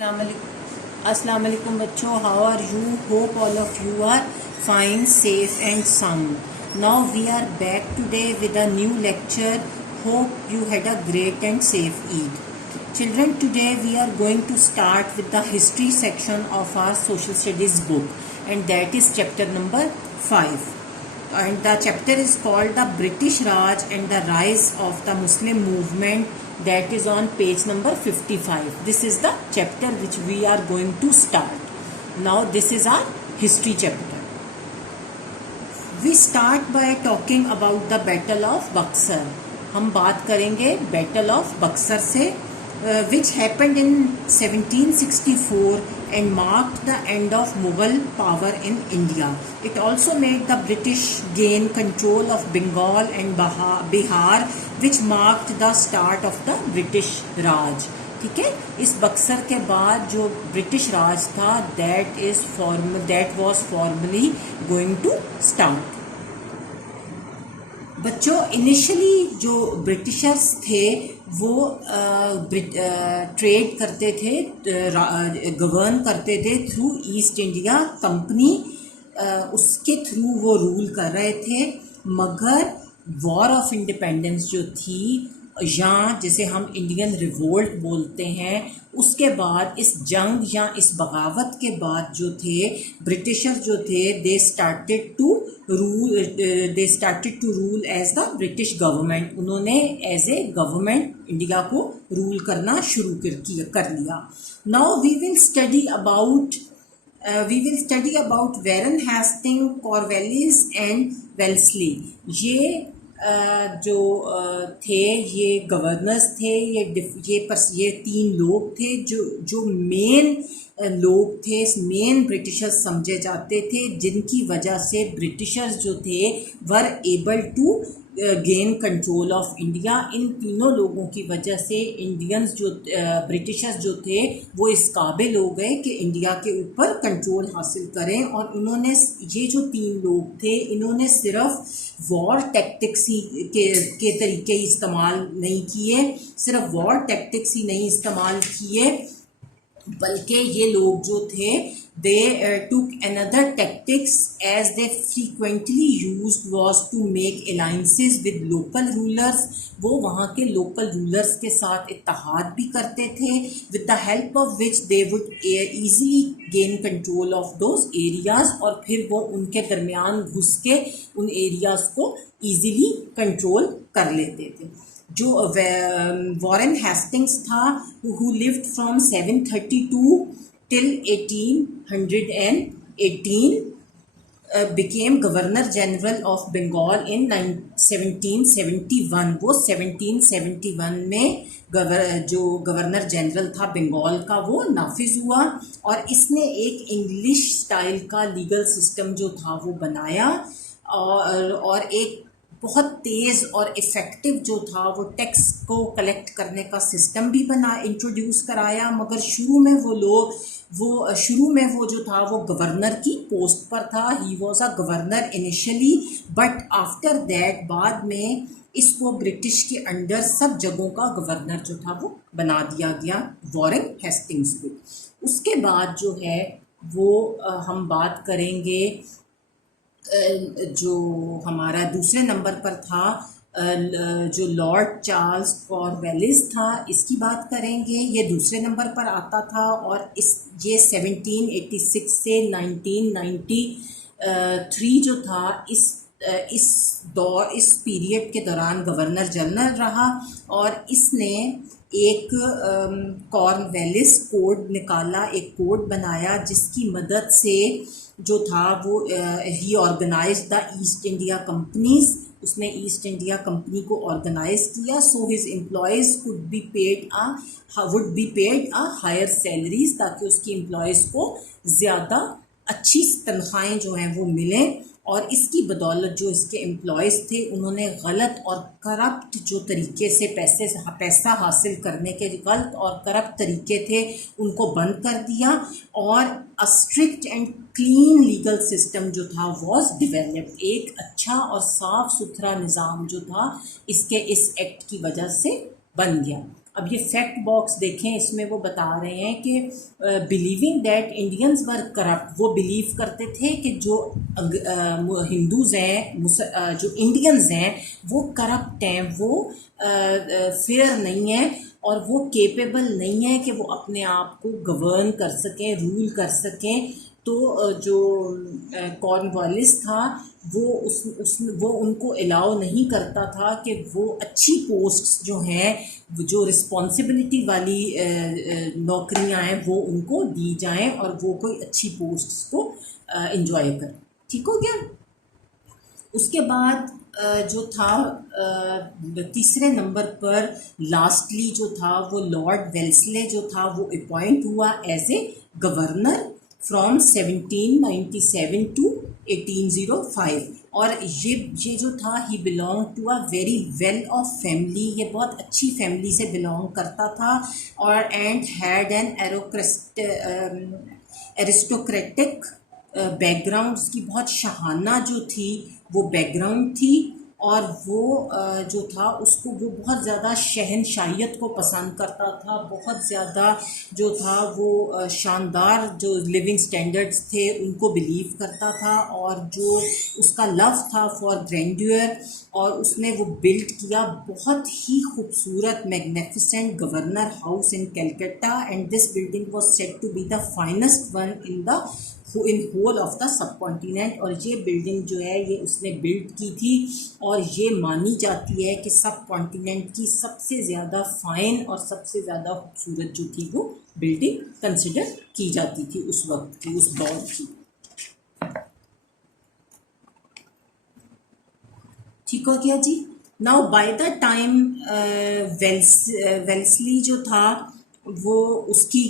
अस्सलाम वालेकुम बच्चों, how are you? Hope all of you are fine, safe and sound. Now we are back today with a new lecture. Hope you had a great and safe Eid. Children, today we are going to start with the history section of our social studies book, and that is chapter number 5. And the chapter is called The British Raj and the Rise of the Muslim Movement. That is on page number 55. This is the chapter which we are going to start. Now this is our history chapter. We start by talking about the Battle of Buxar. हम बात करेंगे Battle of Buxar से, which happened in 1764 and marked the end of Mughal power in India. It also made the British gain control of Bengal and Bihar, which marked the start of the British Raj. ठीक है, इस बक्सर के बाद जो British राज था that was formally going to start. बच्चों, initially जो Britishers थे वो ट्रेड करते थे, गवर्न करते थे थ्रू ईस्ट इंडिया कंपनी, उसके थ्रू वो रूल कर रहे थे. मगर वॉर ऑफ इंडिपेंडेंस जो थी, या जिसे हम इंडियन रिवोल्ट बोलते हैं, उसके बाद इस जंग या इस बगावत के बाद जो थे ब्रिटिशर जो थे they started to rule as the British government. उन्होंने एज ए गवर्नमेंट इंडिया को रूल करना शुरू कर लिया. Now we will study about Warren Hasting, Cornwallis and Wellesley. ये जो थे ये गवर्नर्स थे. ये तीन लोग थे जो मेन लोग थे, मेन ब्रिटिशर्स समझे जाते थे, जिनकी वजह से ब्रिटिशर्स जो थे were able to gain control of India. इन तीनों लोगों की वजह से इंडियंस जो ब्रिटिशर्स जो थे वो इस काबिल हो गए कि इंडिया के ऊपर कंट्रोल हासिल करें. और उन्होंने, ये जो तीन लोग थे, इन्होंने सिर्फ वॉर टैक्टिक्स के तरीके इस्तेमाल नहीं किए, सिर्फ वॉर टैक्टिक्स ही नहीं इस्तेमाल किए, बल्कि ये लोग जो थे दे took another tactics as they frequently used was to make alliances with local rulers. वो वहाँ के लोकल रूलर्स के साथ इत्तेहाद भी करते थे, with the help of which they would easily gain control of those areas. और फिर वो उनके दरमियान घुस के उन एरियाज को easily कंट्रोल कर लेते थे. जो वॉरेन हेस्टिंग्स था, who lived from 732 till 1818, became governor general of Bengal in 1771. वो 1771 में जो गवर्नर जनरल था बंगाल का वो नाफिज हुआ. और इसने एक इंग्लिश स्टाइल का लीगल सिस्टम जो था वो बनाया, और एक बहुत तेज़ और इफ़ेक्टिव जो था वो टैक्स को कलेक्ट करने का सिस्टम भी इंट्रोड्यूस कराया. मगर शुरू में वो जो था वो गवर्नर की पोस्ट पर था. He was a governor initially, but after that बाद में इसको ब्रिटिश के अंडर सब जगहों का गवर्नर जो था वो बना दिया गया वॉरेन हेस्टिंग्स को. उसके बाद जो है वो हम बात करेंगे जो हमारा दूसरे नंबर पर था, जो लॉर्ड चार्ल्स कॉर्नवालिस था, इसकी बात करेंगे. ये दूसरे नंबर पर आता था और ये 1786 से 1993 जो था इस पीरियड के दौरान गवर्नर जनरल रहा. और इसने एक कॉर्नवालिस कोड निकाला, एक कोड बनाया जिसकी मदद से जो था वो ही organise the East India companies. उसने ईस्ट इंडिया कंपनी को ऑर्गेनाइज किया. So his employees would be paid a higher salaries, ताकि उसकी एम्प्लॉयज़ को ज़्यादा अच्छी तनख्वाहें जो हैं वो मिलें. और इसकी बदौलत जो इसके एम्प्लॉयज़ थे उन्होंने गलत और करप्ट जो तरीके से पैसा हासिल करने के गलत और करप्ट तरीके थे उनको बंद कर दिया. और a strict and clean legal system जो था वॉज डिवेलप्ड. एक अच्छा और साफ सुथरा निज़ाम जो था इस एक्ट की वजह से बन गया. अब ये फैक्ट बॉक्स देखें, इसमें वो बता रहे हैं कि believing that Indians were corrupt, वो बिलीव करते थे कि जो हिंदूज़ हैं, जो इंडियंस हैं वो करप्ट हैं, वो फेयर नहीं है और वो केपेबल नहीं है कि वो अपने आप को गवर्न कर सकें, रूल कर सकें। तो जो कॉर्नवालिस था वो उनको अलाउ नहीं करता था कि वो अच्छी पोस्ट्स जो हैं, जो रिस्पॉन्सिबिलिटी वाली नौकरियां हैं वो उनको दी जाएं और वो कोई अच्छी पोस्ट्स को एंजॉय करें। ठीक हो गया। उसके बाद जो था तीसरे नंबर पर लास्टली जो था वो लॉर्ड वेल्सले जो था वो अपॉइंट हुआ as a governor from 1797 to 1805। और ये जो था ही belong to a very well off family, ये बहुत अच्छी फैमिली से बिलोंग करता था और and had an aristocratic background, उसकी बहुत शाहाना जो थी वो बैकग्राउंड थी। और वो जो था उसको वो बहुत ज़्यादा शहनशाहियत को पसंद करता था, बहुत ज़्यादा जो था वो शानदार जो लिविंग स्टैंडर्ड्स थे उनको बिलीव करता था, और जो उसका लव था फॉर ग्रैंड्यूअर, और उसने वो बिल्ड किया बहुत ही खूबसूरत magnificent governor house in Calcutta, and this building was said to be the finest one in whole of the subcontinent. और ये बिल्डिंग जो है ये उसने बिल्ड की थी और ये मानी जाती है कि सब कॉन्टिनेंट की सबसे ज़्यादा फ़ाइन और सबसे ज़्यादा खूबसूरत जो थी वो बिल्डिंग कंसिडर की जाती थी उस वक्त की, उस दौर की। ठीक हो गया जी। Now by the time Wellesley जो था वो उसकी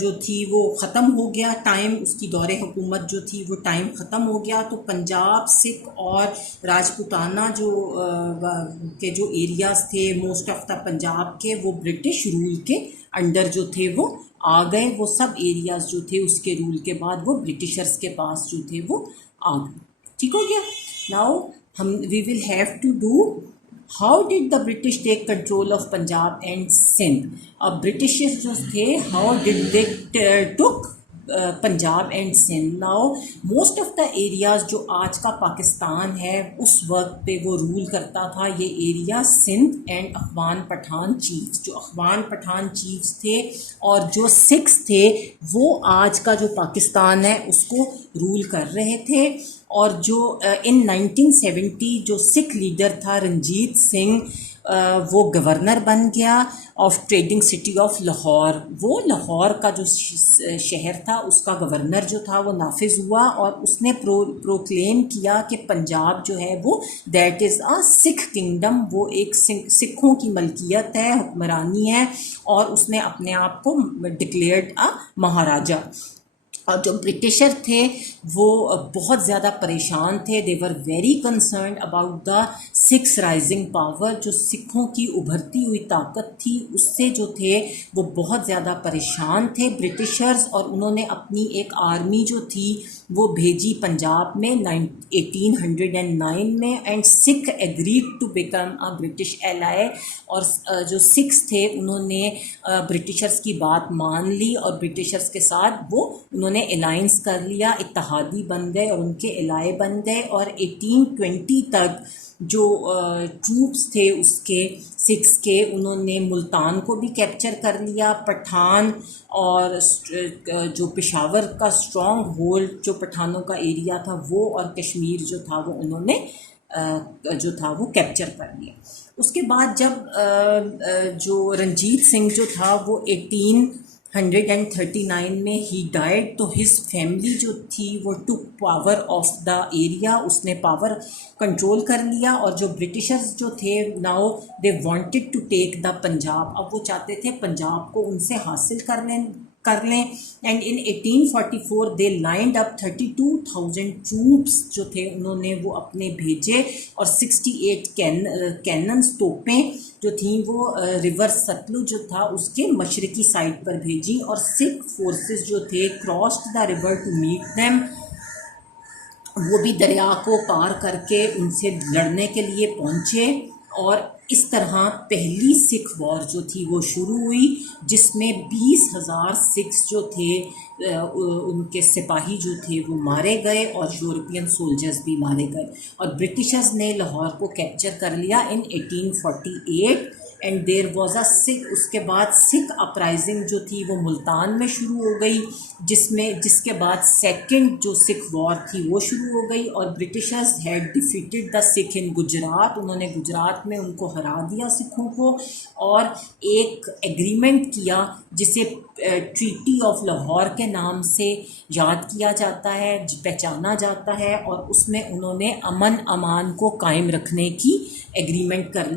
जो थी वो ख़त्म हो गया टाइम, उसकी दौरे हुकूमत जो थी वो टाइम ख़त्म हो गया। तो पंजाब, सिख और राजपूताना जो के जो एरियाज़ थे मोस्ट ऑफ द पंजाब के, वो ब्रिटिश रूल के अंडर जो थे वो आ गए। वो सब एरियाज़ जो थे उसके रूल के बाद वो ब्रिटिशर्स के पास जो थे वो आ गए। ठीक हो गया। Now we will have to do how did the British take control of Punjab and Sindh। अब ब्रिटिशर्स जो थे how did they took Punjab and Sindh. Now most of the areas जो आज का पाकिस्तान है उस वक्त पे वो रूल करता था ये area Sindh and Afghan Pathan chiefs. जो अफगान पठान चीफ्स थे और जो सिख्स थे वो आज का जो पाकिस्तान है उसको रूल कर रहे थे। और जो इन 1970 जो सिख लीडर था रंजीत सिंह, वो गवर्नर बन गया of trading city of Lahore. वो लाहौर का जो शहर था उसका गवर्नर जो था वो नाफिज हुआ और उसने प्रोक्लेम किया कि पंजाब जो है वो that is a Sikh kingdom, वो एक सिखों की मलकियत है, हुक्मरानी है, और उसने अपने आप को डिक्लेयर्ड अ महाराजा। और जो ब्रिटिशर थे वो बहुत ज़्यादा परेशान थे, they were very concern about the Sikhs rising power. जो सिखों की उभरती हुई ताकत थी उससे जो थे वो बहुत ज़्यादा परेशान थे ब्रिटिशर्स, और उन्होंने अपनी एक आर्मी जो थी वो भेजी पंजाब में 1809 में, and Sikh agreed to become a British ally. और जो सिख्स थे उन्होंने ब्रिटिशर्स की बात मान ली और ब्रिटिशर्स के साथ वो उन्होंने अलायंस कर लिया, इत्तेहादी बन गए और उनके एलाय बन गए। और 1820 तक जो ट्रूप्स थे उसके सिख्स के, उन्होंने मुल्तान को भी कैप्चर कर लिया, पठान और जो पेशावर का स्ट्रॉन्ग होल्ड जो पठानों का एरिया था वो, और कश्मीर जो था वो उन्होंने जो था वो कैप्चर कर लिया। उसके बाद जब जो रंजीत सिंह जो था वो 1839 में ही डाइड, तो हिज फैमिली जो थी वो took power of the area, उसने पावर कंट्रोल कर लिया। और जो ब्रिटिशर्स जो थे now they wanted to take the Punjab, अब वो चाहते थे पंजाब को उनसे हासिल कर लें। And in 1844 they lined up 32,000 troops जो थे उन्होंने वो अपने भेजे, और 68 कैनन्स तोपें जो थी वो रिवर सतलुज जो था उसके मशरकी साइड पर भेजी, और सिख फोर्सेस जो थे crossed the river to meet them, वो भी दरिया को पार करके उनसे लड़ने के लिए पहुँचे। और इस तरह पहली सिख वॉर जो थी वो शुरू हुई, जिसमें 20,000 सिख्स जो थे उनके सिपाही जो थे वो मारे गए और यूरोपियन सोल्जर्स भी मारे गए, और ब्रिटिशर्स ने लाहौर को कैप्चर कर लिया in 1848। And there was a Sikh, उसके बाद सिख अपराइजिंग जो थी वो मुल्तान में शुरू हो गई, जिसके बाद सेकंड जो सिख वॉर थी वो शुरू हो गई, और Britishers had defeated the Sikh in Gujarat, उन्होंने गुजरात में उनको हरा दिया सिखों को, और एक एग्रीमेंट किया जिसे ट्रीटी ऑफ लाहौर के नाम से याद किया जाता है, पहचाना जाता है, और उसमें उन्होंने अमन अमान को कायम रखने की एग्रीमेंट कर